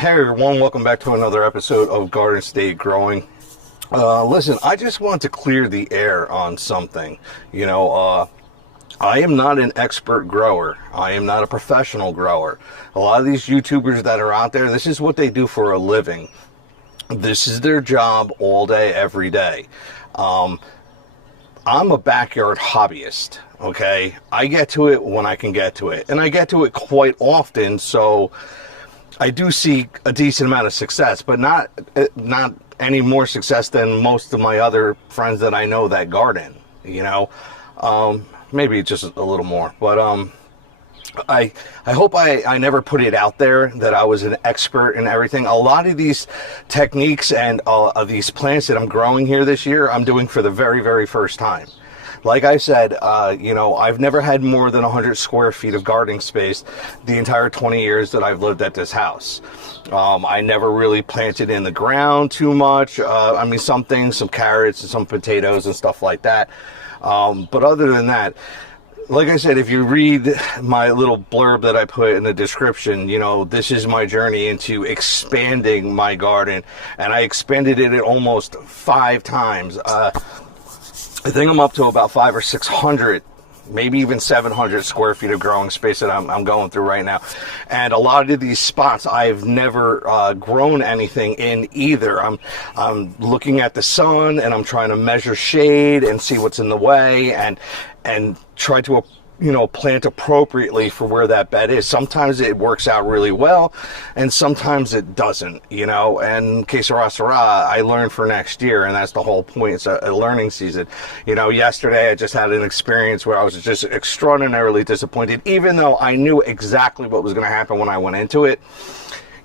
Hey everyone, welcome back to another episode of Garden State Growing. Listen, I just want to clear the air on something. I am not an expert grower. I am not a professional grower. A lot of these YouTubers that are out there, this is what they do for a living. This is their job all day, every day. I'm a backyard hobbyist, okay? I get to it when I can get to it. And I get to it quite often, so I do see a decent amount of success, but not any more success than most of my other friends that I know that garden, maybe just a little more. But I hope I never put it out there that I was an expert in everything. A lot of these techniques and of these plants that I'm growing here this year, I'm doing for the very, very first time. Like I said, I've never had more than 100 square feet of gardening space the entire 20 years that I've lived at this house. I never really planted in the ground too much. Some things, some carrots and some potatoes and stuff like that. But other than that, like I said, if you read my little blurb that I put in the description, this is my journey into expanding my garden. And I expanded it almost 5 times. I think I'm up to about 500 or 600, maybe even 700 square feet of growing space that I'm going through right now. And a lot of these spots I've never grown anything in either. I'm looking at the sun and I'm trying to measure shade and see what's in the way and try to plant appropriately for where that bed is. Sometimes it works out really well and sometimes it doesn't, and que sera, sera, I learned for next year, and that's the whole point. It's a learning season. Yesterday I just had an experience where I was just extraordinarily disappointed, even though I knew exactly what was going to happen when I went into it.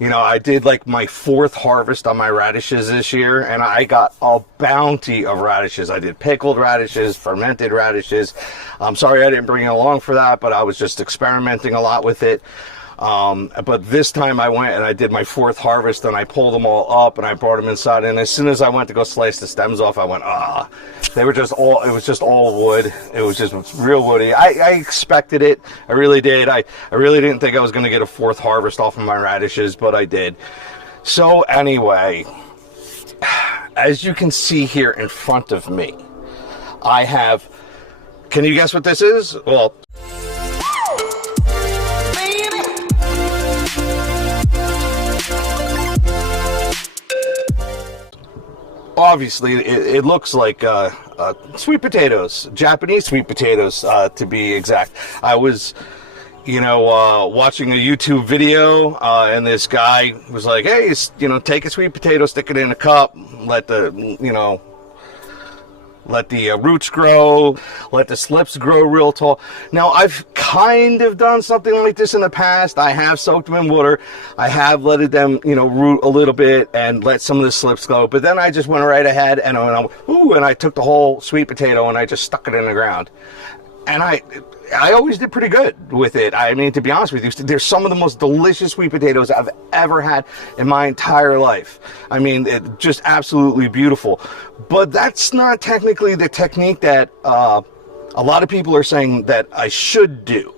I did like my 4th harvest on my radishes this year, and I got a bounty of radishes. I did pickled radishes, fermented radishes. I'm sorry I didn't bring it along for that, but I was just experimenting a lot with it. But this time I went and I did my 4th harvest, and I pulled them all up and I brought them inside. And as soon as I went to go slice the stems off, I went, it was just all wood. It was just real woody. I expected it. I really did. I really didn't think I was going to get a 4th harvest off of my radishes, but I did. So anyway, as you can see here in front of me, I have, can you guess what this is? Well, obviously, it looks like sweet potatoes, Japanese sweet potatoes, to be exact. I was, watching a YouTube video, and this guy was like, hey, take a sweet potato, stick it in a cup, let the roots grow, let the slips grow real tall. Now, I've kind of done something like this in the past. I have soaked them in water. I have let them, root a little bit and let some of the slips go. But then I just went right ahead and I took the whole sweet potato and I just stuck it in the ground. And I always did pretty good with it. To be honest with you, they're some of the most delicious sweet potatoes I've ever had in my entire life. Just absolutely beautiful. But that's not technically the technique that a lot of people are saying that I should do.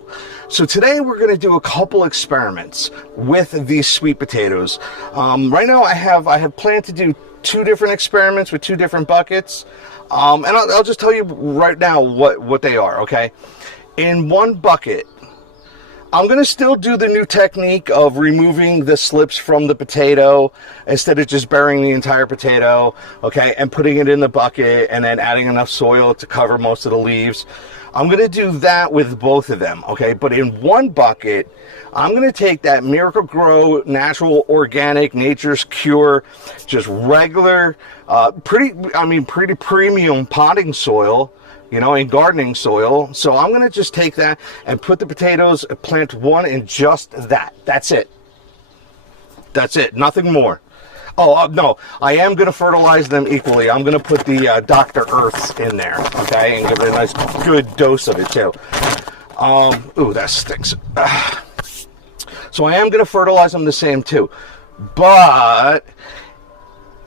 So today we're going to do a couple experiments with these sweet potatoes. Right now I have planned to do 2 different experiments with 2 different buckets. And I'll just tell you right now what they are, okay? In one bucket, I'm going to still do the new technique of removing the slips from the potato instead of just burying the entire potato, okay, and putting it in the bucket and then adding enough soil to cover most of the leaves. I'm going to do that with both of them, okay? But in one bucket, I'm going to take that Miracle-Gro natural organic nature's cure, just regular, pretty premium potting soil, in gardening soil. So I'm going to just take that and put the potatoes, plant one in just that. That's it. That's it. Nothing more. Oh, no, I am going to fertilize them equally. I'm going to put the Dr. Earths in there, okay, and give it a nice good dose of it, too. Ooh, that stinks. So I am going to fertilize them the same, too. But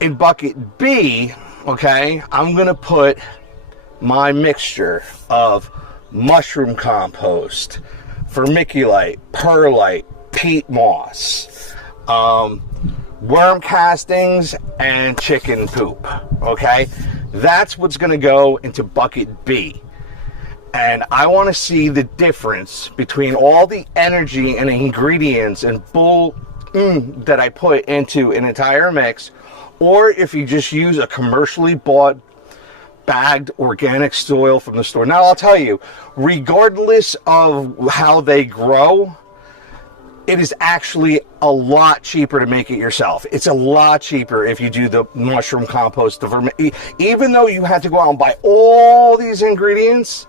in bucket B, okay, I'm going to put my mixture of mushroom compost, vermiculite, perlite, peat moss, worm castings, and chicken poop. Okay, that's what's going to go into bucket B. And I want to see the difference between all the energy and ingredients and that I put into an entire mix, or if you just use a commercially bought bagged organic soil from the store. Now I'll tell you, regardless of how they grow, it is actually a lot cheaper to make it yourself. It's a lot cheaper if you do the mushroom compost, even though you have to go out and buy all these ingredients.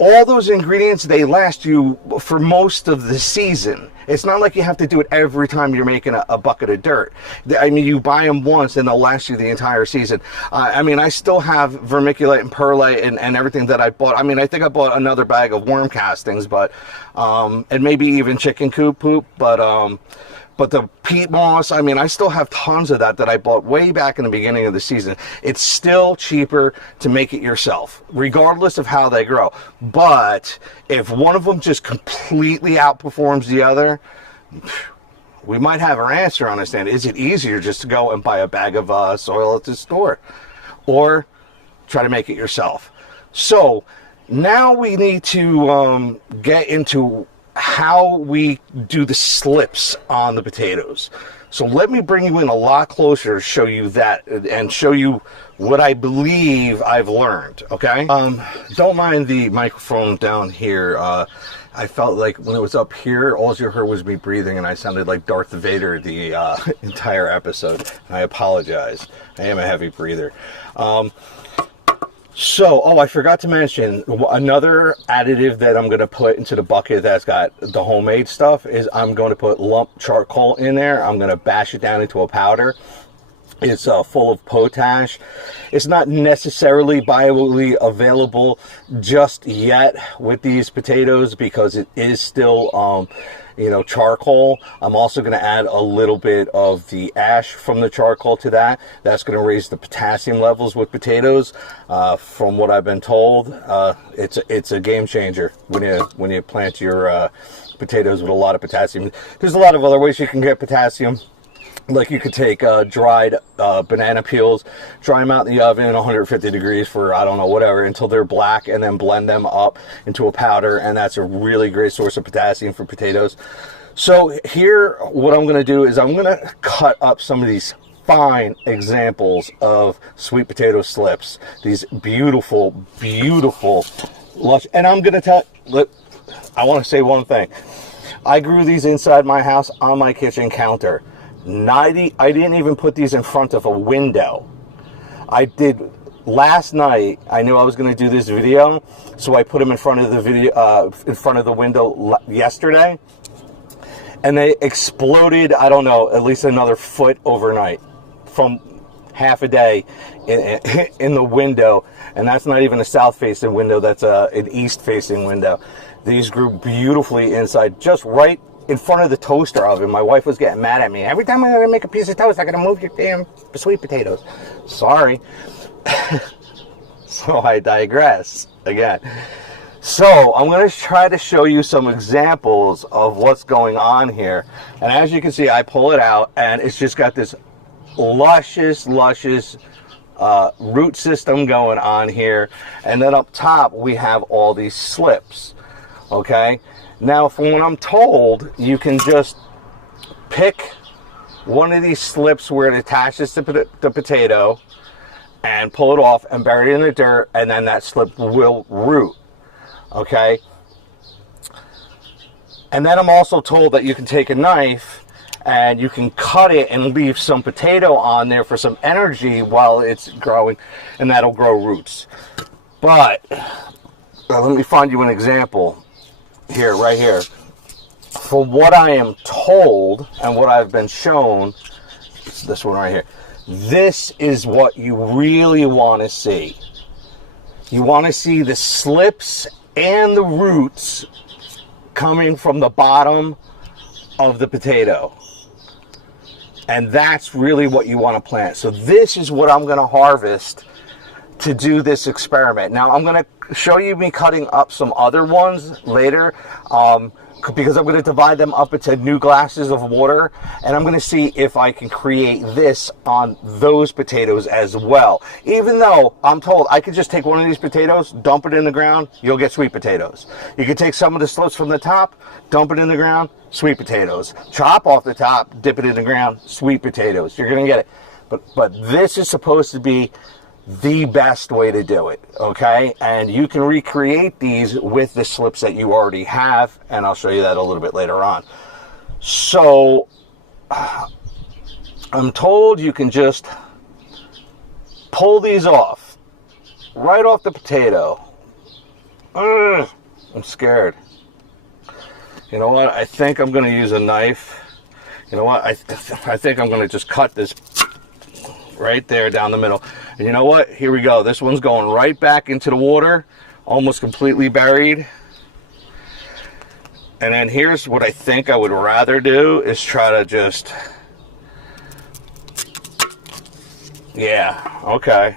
All those ingredients, they last you for most of the season. It's not like you have to do it every time you're making a bucket of dirt. I mean, you buy them once and they'll last you the entire season. I mean, I still have vermiculite and perlite and everything that I bought. I mean, I think I bought another bag of worm castings, but and maybe even chicken coop poop, but the peat moss, I mean, I still have tons of that I bought way back in the beginning of the season. It's still cheaper to make it yourself, regardless of how they grow. But if one of them just completely outperforms the other, we might have our answer on this end. Is it easier just to go and buy a bag of soil at the store, or try to make it yourself? So now we need to get into how we do the slips on the potatoes. So let me bring you in a lot closer to show you that and show you what I believe I've learned, okay? Don't mind the microphone down here. I felt like when it was up here, all you heard was me breathing, and I sounded like Darth Vader the entire episode. I apologize. I am a heavy breather. So, I forgot to mention, another additive that I'm going to put into the bucket that's got the homemade stuff is I'm going to put lump charcoal in there. I'm going to bash it down into a powder. It's full of potash. It's not necessarily bioly available just yet with these potatoes because it is still, charcoal. I'm also going to add a little bit of the ash from the charcoal to that. That's going to raise the potassium levels with potatoes. From what I've been told, it's a game changer when you plant your potatoes with a lot of potassium. There's a lot of other ways you can get potassium. Like you could take dried banana peels, dry them out in the oven at 150 degrees for, I don't know, whatever, until they're black, and then blend them up into a powder, and that's a really great source of potassium for potatoes. So here, what I'm going to do is I'm going to cut up some of these fine examples of sweet potato slips. These beautiful, beautiful, lush, and I'm going to I want to say one thing. I grew these inside my house on my kitchen counter. I didn't even put these in front of a window. I did last night. I knew I was going to do this video, so I put them in front of the window yesterday, and they exploded. I don't know, at least another foot overnight from half a day in the window, and that's not even a south-facing window. That's an east-facing window. These grew beautifully inside, just right in front of the toaster oven. My wife was getting mad at me. Every time I'm going to make a piece of toast, I got to move your damn sweet potatoes. Sorry. So I digress again. So I'm going to try to show you some examples of what's going on here. And as you can see, I pull it out, and it's just got this luscious root system going on here. And then up top, we have all these slips. Okay? Now, from what I'm told, you can just pick one of these slips where it attaches to the potato and pull it off and bury it in the dirt, and then that slip will root. Okay? And then I'm also told that you can take a knife and you can cut it and leave some potato on there for some energy while it's growing, and that'll grow roots. But let me find you an example. Here, right here. From what I am told and what I've been shown, it's this one right here. This is what you really want to see. You want to see the slips and the roots coming from the bottom of the potato. And that's really what you want to plant. So this is what I'm going to harvest to do this experiment. Now I'm going to show you me cutting up some other ones later, because I'm going to divide them up into new glasses of water, and I'm going to see if I can create this on those potatoes as well. Even though I'm told I could just take one of these potatoes, dump it in the ground, you'll get sweet potatoes. You can take some of the slips from the top, dump it in the ground, sweet potatoes. Chop off the top, dip it in the ground, sweet potatoes. You're going to get it. But this is supposed to be the best way to do it, okay? And you can recreate these with the slips that you already have, and I'll show you that a little bit later on. So I'm told you can just pull these off right off the potato. I'm scared. You know what? I think I'm going to use a knife. You know what? I think I'm going to just cut this right there down the middle. And you know what? Here we go. This one's going right back into the water, almost completely buried. And then here's what I think I would rather do is try to just, yeah, okay.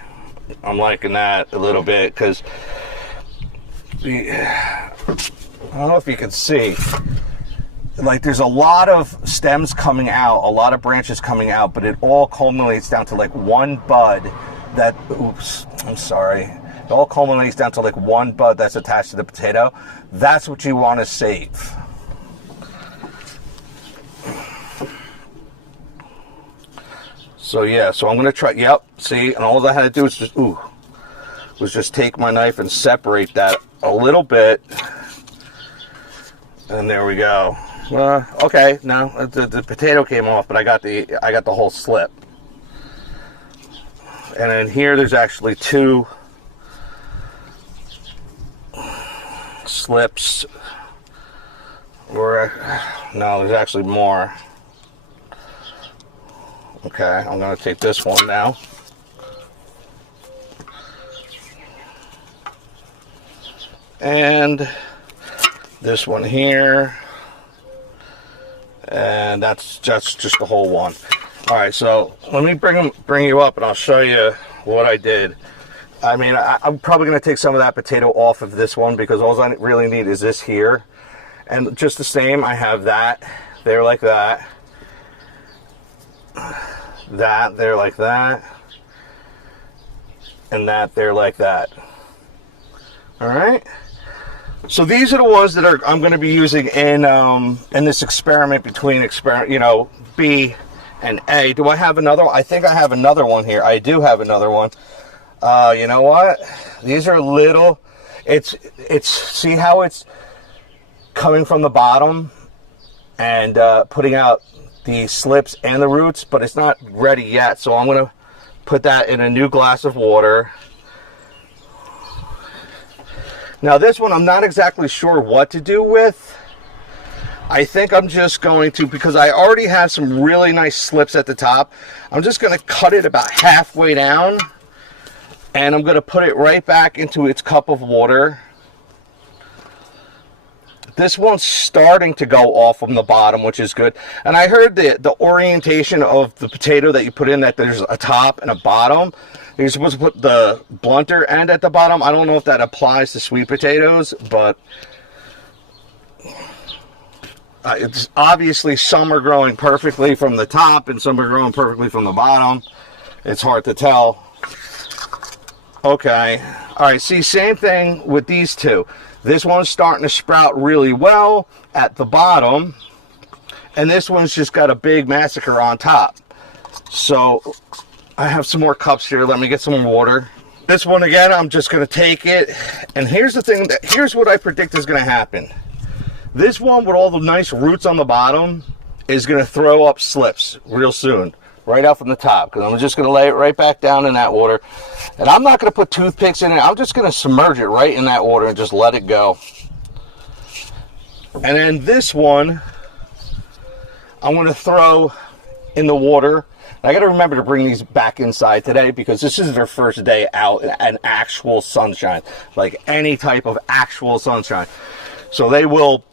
I'm liking that a little bit because I don't know if you can see, like there's a lot of stems coming out, a lot of branches coming out, but it all culminates down to like one bud that, oops, I'm sorry. It all culminates down to like one bud that's attached to the potato. That's what you want to save. So yeah, so I'm going to try, yep, see, and all I had to do was just take my knife and separate that a little bit. And there we go. Okay, now the potato came off, but I got the whole slip. And then here there's actually two slips. No, there's actually more. Okay, I'm gonna take this one now. And this one here. And that's just the whole one. All right, so let me bring you up and I'll show you what I did. I mean, I'm probably going to take some of that potato off of this one because all I really need is this here. And just the same, I have that there like that. That there like that. And that there like that. All right. So these are the ones that I'm going to be using in this experiment between B and A. Do I have another one? I think I have another one here. I do have another one. You know what? These are little. It's see how it's coming from the bottom and putting out the slips and the roots, but it's not ready yet. So I'm going to put that in a new glass of water. Now this one, I'm not exactly sure what to do with. I think I'm just going to, because I already have some really nice slips at the top, I'm just going to cut it about halfway down. And I'm going to put it right back into its cup of water. This one's starting to go off from the bottom, which is good. And I heard the orientation of the potato that you put in, that there's a top and a bottom. You're supposed to put the blunter end at the bottom. I don't know if that applies to sweet potatoes, but it's obviously some are growing perfectly from the top and some are growing perfectly from the bottom. It's hard to tell. Okay. All right. See, same thing with these two. This one's starting to sprout really well at the bottom, and this one's just got a big massacre on top. So I have some more cups here. Let me get some water. This one again, I'm just going to take it. And here's the thing, here's what I predict is going to happen. This one with all the nice roots on the bottom is going to throw up slips real soon, right out from the top, because I'm just going to lay it right back down in that water. And I'm not going to put toothpicks in it. I'm just going to submerge it right in that water and just let it go. And then this one, I'm going to throw in the water. I got to remember to bring these back inside today because this is their first day out in actual sunshine, like any type of actual sunshine. So they will,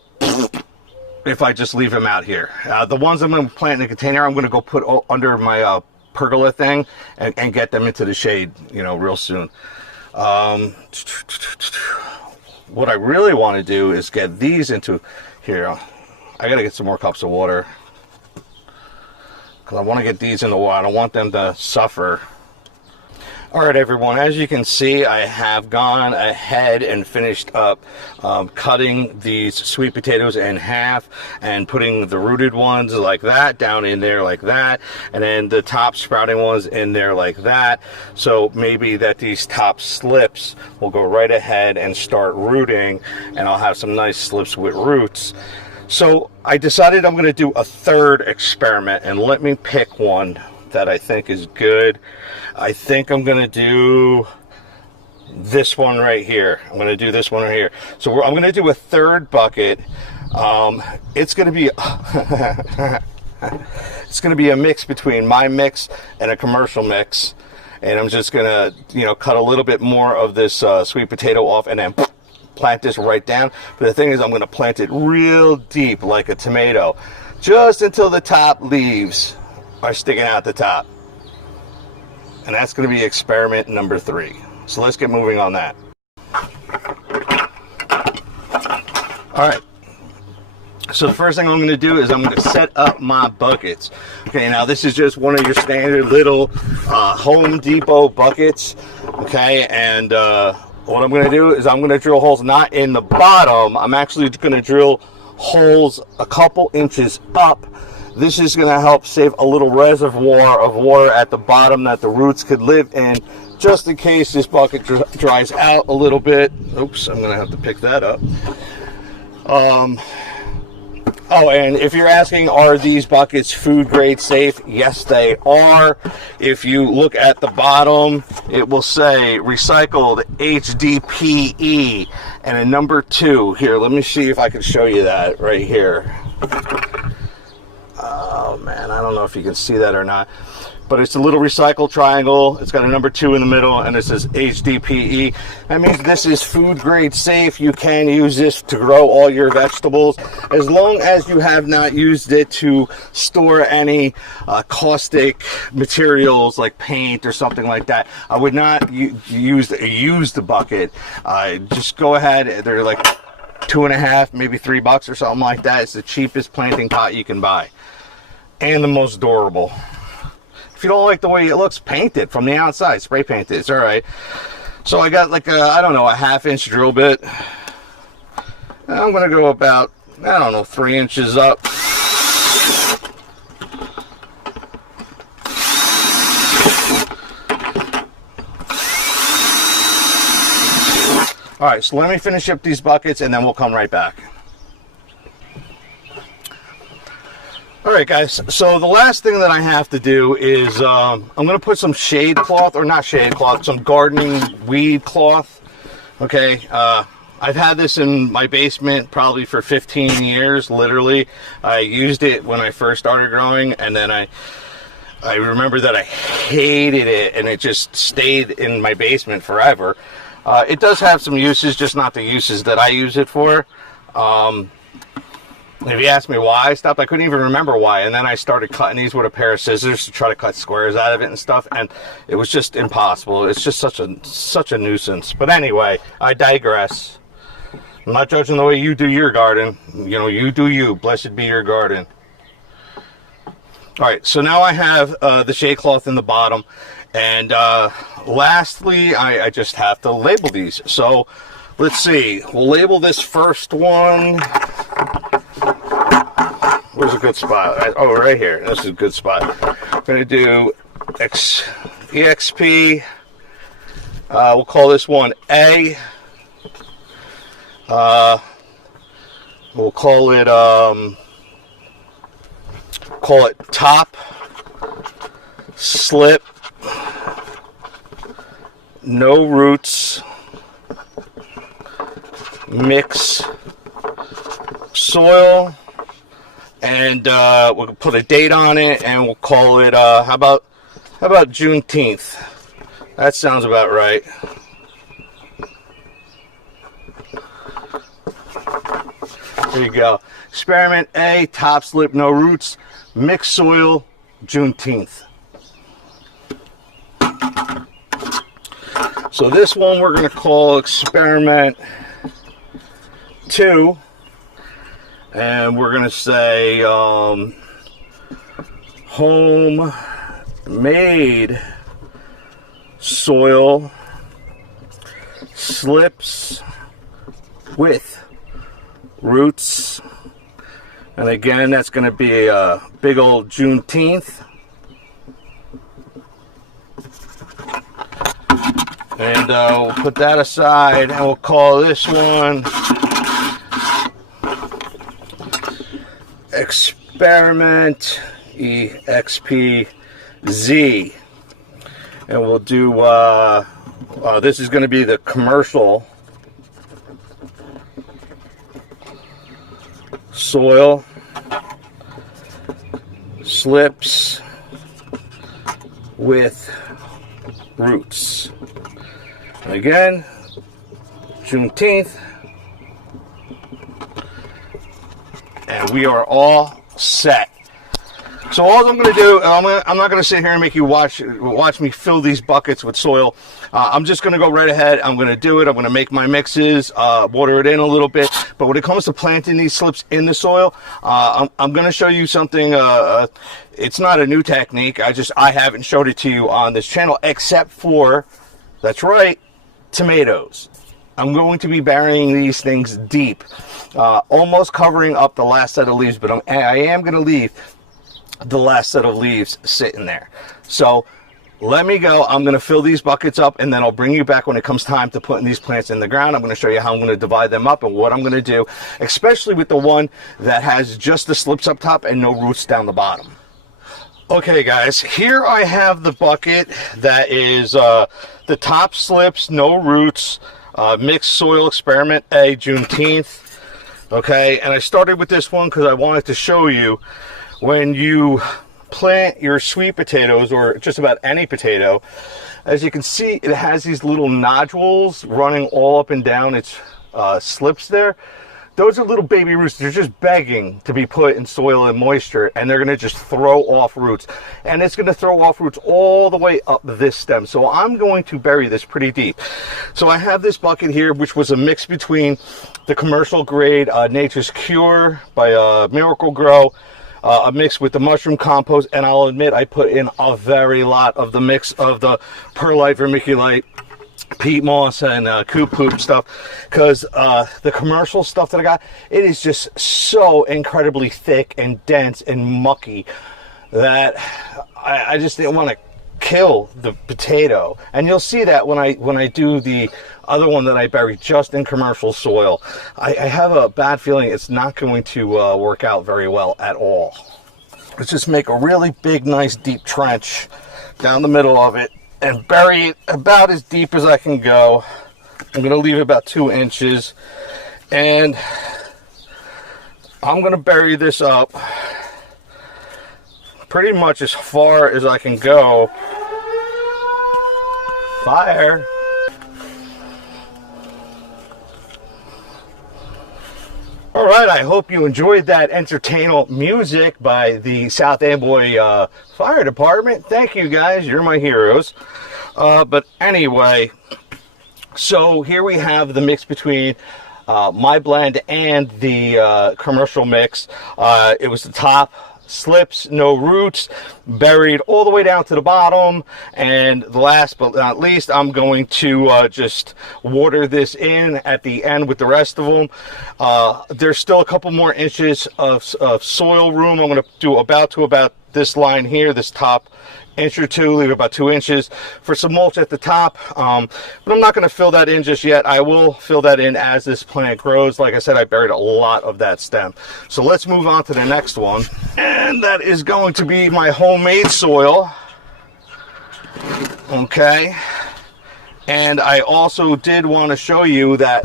if I just leave them out here. The ones I'm going to plant in a container, I'm going to go put under my pergola thing and get them into the shade, real soon. What I really want to do is get these into Here, I gotta get some more cups of water because I want to get these in the water. I don't want them to suffer. All right, everyone, as you can see, I have gone ahead and finished up cutting these sweet potatoes in half and putting the rooted ones like that down in there like that, and then the top sprouting ones in there like that. So maybe that these top slips will go right ahead and start rooting, and I'll have some nice slips with roots. So I decided I'm going to do a third experiment, and let me pick one that I think is good. I think I'm going to do this one right here. I'm going to do this one right here. So I'm going to do a third bucket. It's going to be it's going to be a mix between my mix and a commercial mix, and I'm just going to, you know, cut a little bit more of this sweet potato off and then plant this right down. But the thing is, I'm going to plant it real deep like a tomato, just until the top leaves are sticking out the top. And that's going to be experiment number 3. So let's get moving on that. All right. So the first thing I'm going to do is I'm going to set up my buckets. Okay, now this is just one of your standard little Home Depot buckets. Okay, and what I'm going to do is I'm going to drill holes not in the bottom. I'm actually going to drill holes a couple inches up. This is going to help save a little reservoir of water at the bottom that the roots could live in, just in case this bucket dries out a little bit. Oops, I'm going to have to pick that up. Oh, and if you're asking, are these buckets food grade safe? Yes, they are. If you look at the bottom, it will say recycled HDPE and a number 2. Here, let me see if I can show you that right here. Oh man, I don't know if you can see that or not, but it's a little recycle triangle. It's got a number 2 in the middle, and it says HDPE. That means this is food grade safe. You can use this to grow all your vegetables, as long as you have not used it to store any caustic materials like paint or something like that. I would not use a used bucket. Just go ahead. They're like $2.50, maybe $3 or something like that. It's the cheapest planting pot you can buy, and the most durable. If you don't like the way it looks, paint it from the outside. Spray paint it. It's all right. So I got like a, I don't know, a 1/2 inch drill bit. I'm going to go about, I don't know, 3 inches up. All right, so let me finish up these buckets and then we'll come right back. All right, guys, so the last thing that I have to do is I'm going to put some shade cloth, or not shade cloth, some gardening weed cloth. Okay, I've had this in my basement probably for 15 years, literally. I used it when I first started growing, and then I remember that I hated it, and it just stayed in my basement forever. It does have some uses, just not the uses that I use it for. If you ask me why I stopped, I couldn't even remember why. And then I started cutting these with a pair of scissors to try to cut squares out of it and stuff, and it was just impossible. It's just such a nuisance. But anyway, I digress. I'm not judging the way you do your garden. You know, you do you. Blessed be your garden. All right, so now I have the shade cloth in the bottom. And lastly, I just have to label these. So let's see. We'll label this first one. Where's a good spot? Oh, right here. This is a good spot. I'm going to do EXP. We'll call this one A. We'll call it top slip, no roots, mix soil, and we'll put a date on it, and we'll call it how about Juneteenth? That sounds about right. There you go. Experiment A, top slip, no roots, mixed soil, Juneteenth. So this one we're going to call experiment 2. And we're going to say homemade soil slips with roots. And again, that's going to be a big old Juneteenth. And we'll put that aside and we'll call this one Experiment EXPZ. And we'll do, this is going to be the commercial soil slips with roots. And again, Juneteenth. And we are all set. So all I'm going to do, I'm not going to sit here and make you watch me fill these buckets with soil. I'm just going to go right ahead. I'm going to do it. I'm going to make my mixes, water it in a little bit. But when it comes to planting these slips in the soil, I'm going to show you something. It's not a new technique. I haven't showed it to you on this channel, except for, that's right, tomatoes. I'm going to be burying these things deep, almost covering up the last set of leaves, but I am going to leave the last set of leaves sitting there. So let me go. I'm going to fill these buckets up, and then I'll bring you back when it comes time to putting these plants in the ground. I'm going to show you how I'm going to divide them up and what I'm going to do, especially with the one that has just the slips up top and no roots down the bottom. Okay guys, here I have the bucket that is the top slips, no roots, mixed soil experiment A, Juneteenth. Okay, and I started with this one because I wanted to show you when you plant your sweet potatoes, or just about any potato, as you can see, it has these little nodules running all up and down its slips there. Those are little baby roots. They're just begging to be put in soil and moisture, and they're going to just throw off roots. And it's going to throw off roots all the way up this stem. So I'm going to bury this pretty deep. So I have this bucket here, which was a mix between the commercial grade Nature's Cure by Miracle Grow, a mix with the mushroom compost, and I'll admit I put in a very lot of the mix of the perlite, vermiculite, peat moss, and coop poop stuff, because the commercial stuff that I got, it is just so incredibly thick and dense and mucky that I just didn't want to kill the potato. And you'll see that when I do the other one that I bury just in commercial soil. I have a bad feeling it's not going to work out very well at all. Let's just make a really big, nice, deep trench down the middle of it and bury it about as deep as I can go. I'm going to leave about 2 inches, and I'm going to bury this up pretty much as far as I can go. Fire! Alright, I hope you enjoyed that entertainment music by the South Amboy Fire Department. Thank you guys, you're my heroes. But anyway, so here we have the mix between my blend and the commercial mix. It was the top slips, no roots, buried all the way down to the bottom. And last but not least, I'm going to just water this in at the end with the rest of them. There's still a couple more inches of soil room. I'm going to do about this line here, this top inch or two, leave about 2 inches for some mulch at the top, but I'm not going to fill that in just yet. I will fill that in as this plant grows. Like I said, I buried a lot of that stem. So let's move on to the next one, and that is going to be my homemade soil. Okay, and I also did want to show you that,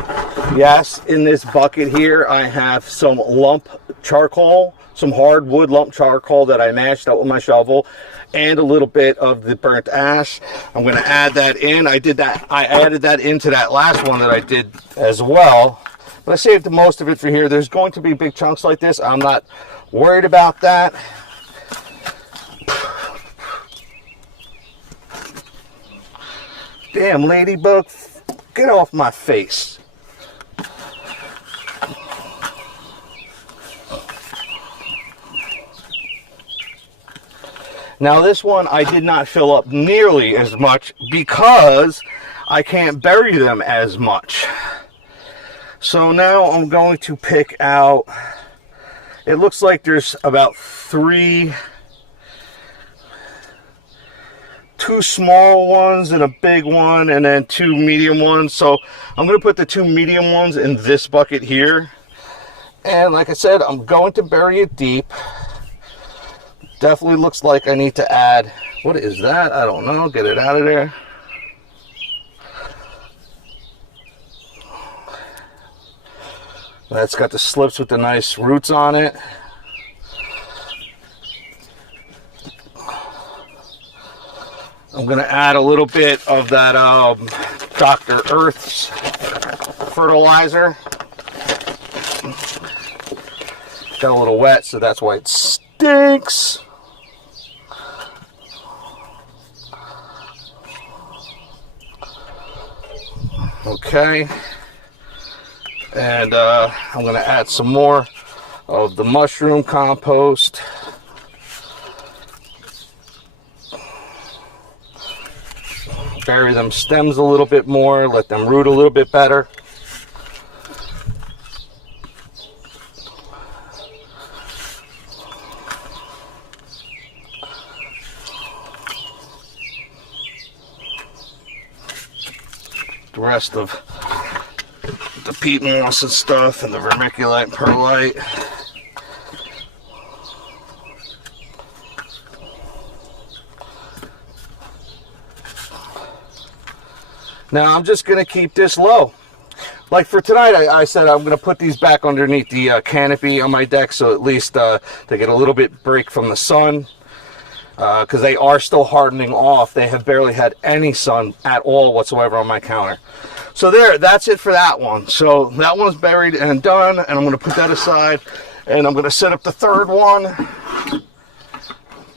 yes, in this bucket here I have some lump charcoal, some hardwood lump charcoal that I mashed up with my shovel, and a little bit of the burnt ash. I'm going to add that in. I added that into that last one that I did as well, but I saved the most of it for here. There's going to be big chunks like this. I'm not worried about that. Damn ladybug, get off my face. Now this one I did not fill up nearly as much because I can't bury them as much. So now I'm going to pick out, it looks like there's about two small ones and a big one, and then 2 medium ones. So I'm going to put the 2 medium ones in this bucket here. And like I said, I'm going to bury it deep. Definitely looks like I need to add, what is that? I don't know. Get it out of there. That's got the slips with the nice roots on it. I'm going to add a little bit of that Dr. Earth's fertilizer. Got a little wet, so that's why it stinks. Okay. And I'm going to add some more of the mushroom compost. Bury them stems a little bit more, let them root a little bit better. The rest of the peat moss and stuff, and the vermiculite and perlite. Now I'm just going to keep this low. Like for tonight, I said I'm going to put these back underneath the canopy on my deck, so at least they get a little bit break from the sun, because they are still hardening off. They have barely had any sun at all whatsoever on my counter. So there, that's it for that one. So that one's buried and done, and I'm going to put that aside, and I'm going to set up the third one.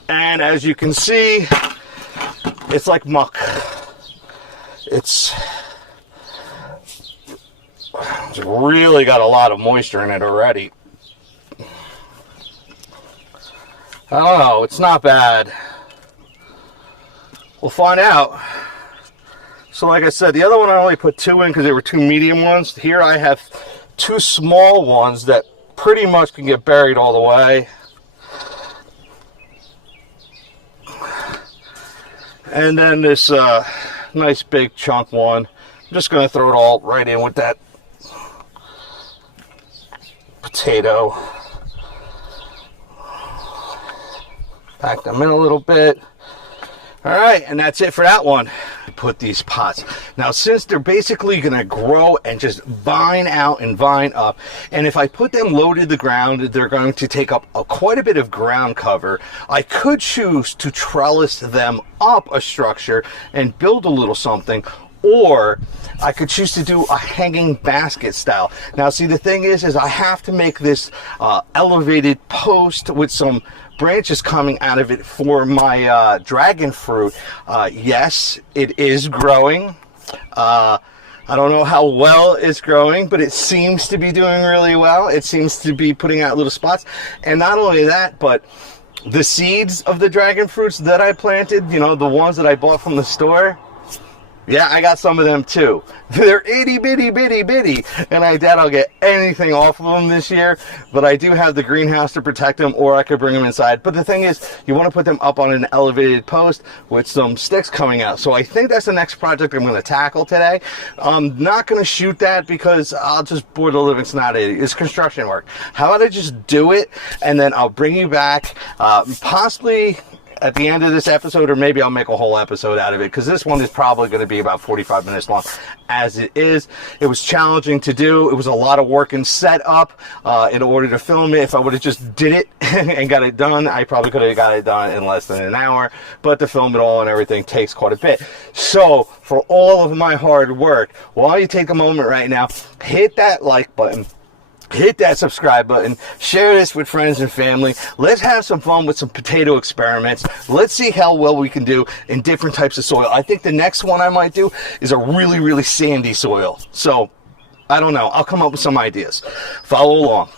And as you can see, it's like muck. It's really got a lot of moisture in it already. I don't know, it's not bad. We'll find out. So like I said, the other one I only put 2 in because they were 2 medium ones. Here I have 2 small ones that pretty much can get buried all the way. And then this nice big chunk one. I'm just going to throw it all right in with that potato. Pack them in a little bit. All right, and that's it for that one. Put these pots. Now, since they're basically going to grow and just vine out and vine up, and if I put them low to the ground, they're going to take up quite a bit of ground cover. I could choose to trellis them up a structure and build a little something, or I could choose to do a hanging basket style. Now, see, the thing is I have to make this elevated post with some branches coming out of it for my dragon fruit. Yes, it is growing. I don't know how well it's growing, but it seems to be doing really well. It seems to be putting out little spots. And not only that, but the seeds of the dragon fruits that I planted, you know, the ones that I bought from the store, yeah, I got some of them too. They're itty bitty bitty bitty, and I doubt I'll get anything off of them this year, but I do have the greenhouse to protect them, or I could bring them inside. But the thing is, you want to put them up on an elevated post with some sticks coming out. So I think that's the next project I'm going to tackle today. I'm not going to shoot that because I'll just bore the living snot out of it. It's construction work. How about I just do it, and then I'll bring you back, possibly at the end of this episode, or maybe I'll make a whole episode out of it, because this one is probably going to be about 45 minutes long as it is. It was challenging to do. It was a lot of work and setup in order to film it. If I would have just did it and got it done, I probably could have got it done in less than an hour, but to film it all and everything takes quite a bit. So for all of my hard work, while you take a moment right now, hit that like button, hit that subscribe button, share this with friends and family. Let's have some fun with some potato experiments. Let's see how well we can do in different types of soil. I think the next one I might do is a really, really sandy soil. So, I don't know. I'll come up with some ideas. Follow along.